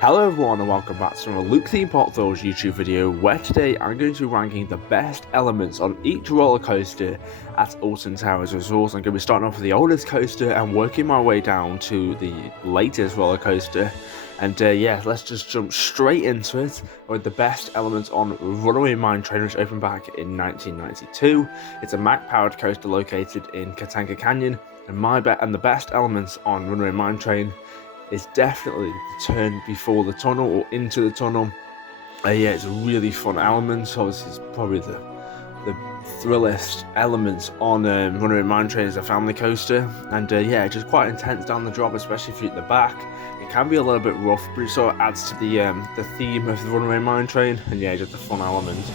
Hello everyone and welcome back to another Luke Theme Park Thrills YouTube video where today I'm going to be ranking the best elements on each roller coaster at Alton Towers Resort. I'm going to be starting off with the oldest coaster and working my way down to the latest roller coaster. And yeah, let's just jump straight into it with the best elements on Runaway Mine Train, which opened back in 1992. It's a Mack-powered coaster located in Katanka Canyon, and the best elements on Runaway Mine Train is definitely the turn before the tunnel or into the tunnel. Yeah, it's a really fun element. Obviously, it's probably the thrillest elements on Runaway Mine Train is a family coaster, and yeah, just quite intense down the drop, especially if you're at the back. It can be a little bit rough, but it sort of adds to the theme of the Runaway Mine Train, and yeah, just a fun element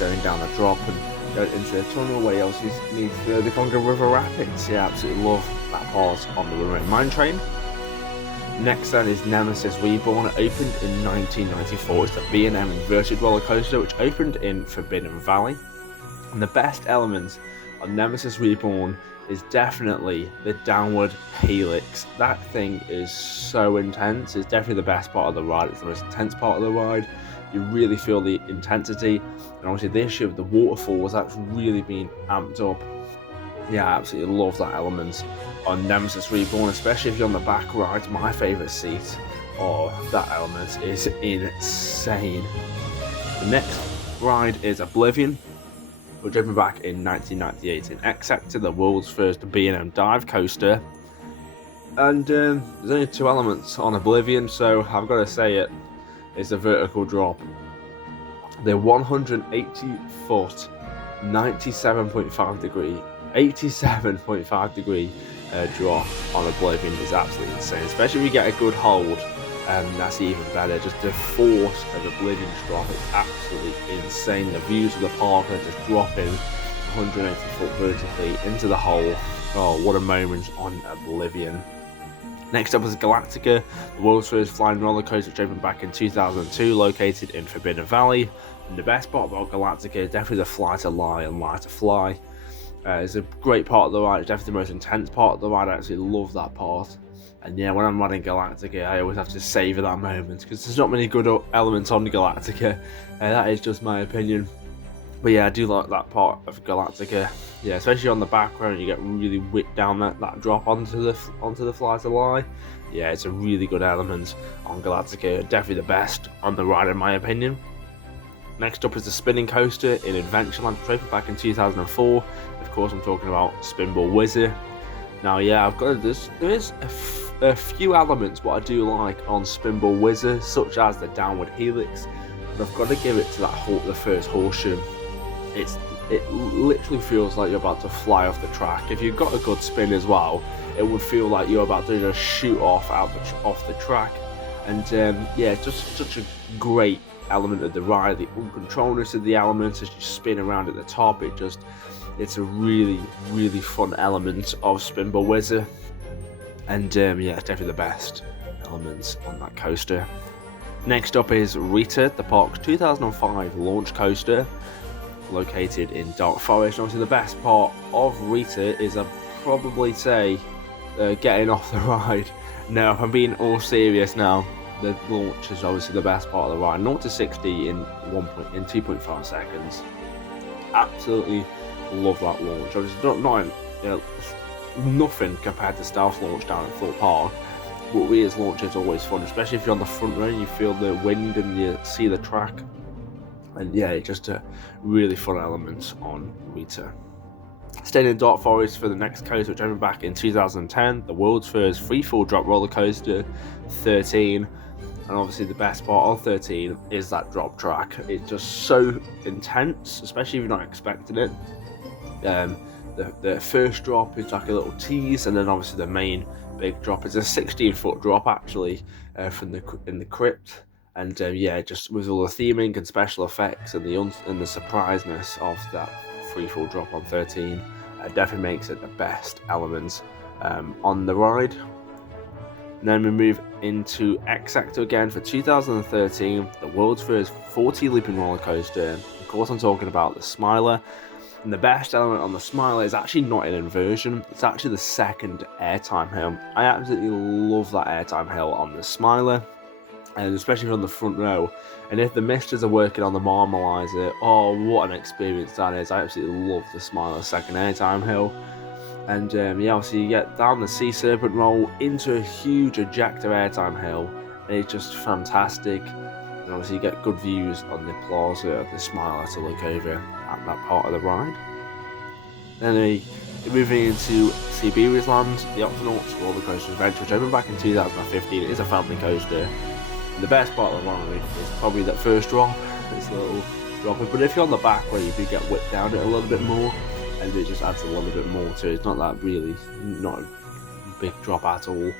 going down the drop and going into the tunnel where you obviously meet the Congo River Rapids. Yeah, absolutely love that part on the Runaway Mine Train. Next then is Nemesis Reborn. It opened in 1994. It's the B&M inverted roller coaster which opened in Forbidden Valley. And the best element on Nemesis Reborn is definitely the downward helix. That thing is so intense. It's definitely the best part of the ride. It's the most intense part of the ride. You really feel the intensity. And obviously this year with the waterfalls, that's really been amped up. Yeah, I absolutely love that element on Nemesis Reborn, especially if you're on the back ride. My favourite seat of that element is insane. The next ride is Oblivion, which opened back in 1998 in X Sector, the world's first B&M dive coaster. And there's only two elements on Oblivion, so I've got to say it's a vertical drop. The 180-foot, 87.5 degree drop on Oblivion is absolutely insane, especially if you get a good hold. That's even better. Just the force of Oblivion's drop is absolutely insane. The views of the park are just dropping 180 foot vertically into the hole. Oh, what a moment on Oblivion. Next up is Galactica, the world's first flying roller coaster, which opened back in 2002, located in Forbidden Valley. And the best part about Galactica is definitely the fly to lie and lie to fly. It's a great part of the ride. It's definitely the most intense part of the ride. I absolutely love that part. And yeah, when I'm riding Galactica, I always have to savour that moment because there's not many good elements on Galactica. That is just my opinion. But yeah, I do like that part of Galactica. Yeah, especially on the back road, you get really whipped down that drop onto the fly to lie. Yeah, it's a really good element on Galactica. Definitely the best on the ride in my opinion. Next up is the spinning coaster in Adventureland, which opened back in 2004. Of course, I'm talking about Spinball Wizard. Now, yeah, I've got there is a few elements what I do like on Spinball Wizard, such as the downward helix, but I've got to give it to the first horseshoe. It literally feels like you're about to fly off the track. If you've got a good spin as well, it would feel like you're about to just shoot off the track. And yeah, it's just such a great element of the ride. The uncontrolledness of the elements as you spin around at the top, it's a really, really fun element of Spinball Wizard. And yeah, it's definitely the best elements on that coaster. Next up is Rita, the park's 2005 launch coaster, located in Dark Forest. Obviously the best part of Rita is, I'd probably say, getting off the ride. Now, if I'm being all serious now, the launch is obviously the best part of the ride. 0 to 60 in 2.5 seconds. Absolutely love that launch. Obviously nothing compared to Stealth launch down at Thorpe Park, but Rita's launch is always fun, especially if you're on the front row and you feel the wind and you see the track. And yeah, it's just a really fun element on Rita. Staying in Dark Forest for the next coaster, which opened back in 2010, the world's first free-fall drop roller coaster, 13. And obviously the best part of 13 is that drop track. It's just so intense, especially if you're not expecting it. The first drop is like a little tease, and then obviously the main big drop is a 16-foot drop actually in the crypt. And yeah, just with all the theming and special effects and the surpriseness of that free-fall drop on 13, definitely makes it the best element on the ride. And then we move into X Sector again for 2013, the world's first 40 looping roller coaster. Of course, I'm talking about the Smiler. And the best element on the Smiler is actually not an inversion, it's actually the second airtime hill. I absolutely love that airtime hill on the Smiler. and especially from the front row. And if the misters are working on the Marmalizer, oh, what an experience that is. I absolutely love the Smiler second airtime hill. And yeah, obviously you get down the Sea Serpent roll into a huge ejector airtime hill, and it's just fantastic. And obviously you get good views on the plaza of the Smiler to look over at that part of the ride. Then moving into Siberia's Land, the Octonauts Roller Coaster Adventure, which opened back in 2015. It is a family coaster. And the best part of the ride is probably that first drop. It's a little drop, but if you're on the back where you do get whipped down it a little bit more, and it just adds a little bit more to it. It's not that really, not a big drop at all.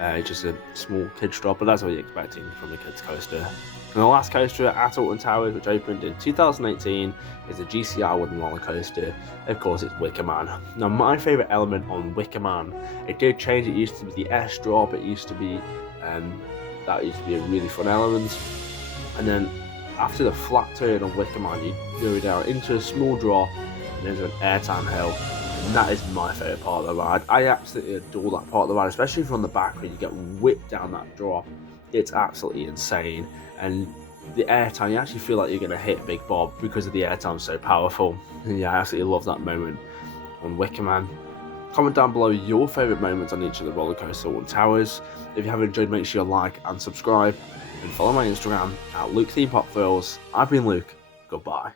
It's just a small kids drop, but that's what you're expecting from a kids coaster. And the last coaster at Alton Towers, which opened in 2018, is a GCR wooden roller coaster. Of course, it's Wicker Man. Now, my favourite element on Wicker Man, it did change. It used to be the S drop. It used to be that used to be a really fun element. And then after the flat turn on Wicker Man, you go down into a small drop, and there's an airtime hill. And that is my favourite part of the ride. I absolutely adore that part of the ride, especially from the back when you get whipped down that drop. It's absolutely insane. And the airtime, you actually feel like you're going to hit Big Bob because of the airtime so powerful. And yeah, I absolutely love that moment on Wicker Man. Comment down below your favourite moments on each of the roller coaster Alton Towers. If you have enjoyed, make sure you like and subscribe. And follow my Instagram at LukeThemePopThrills. I've been Luke. Goodbye.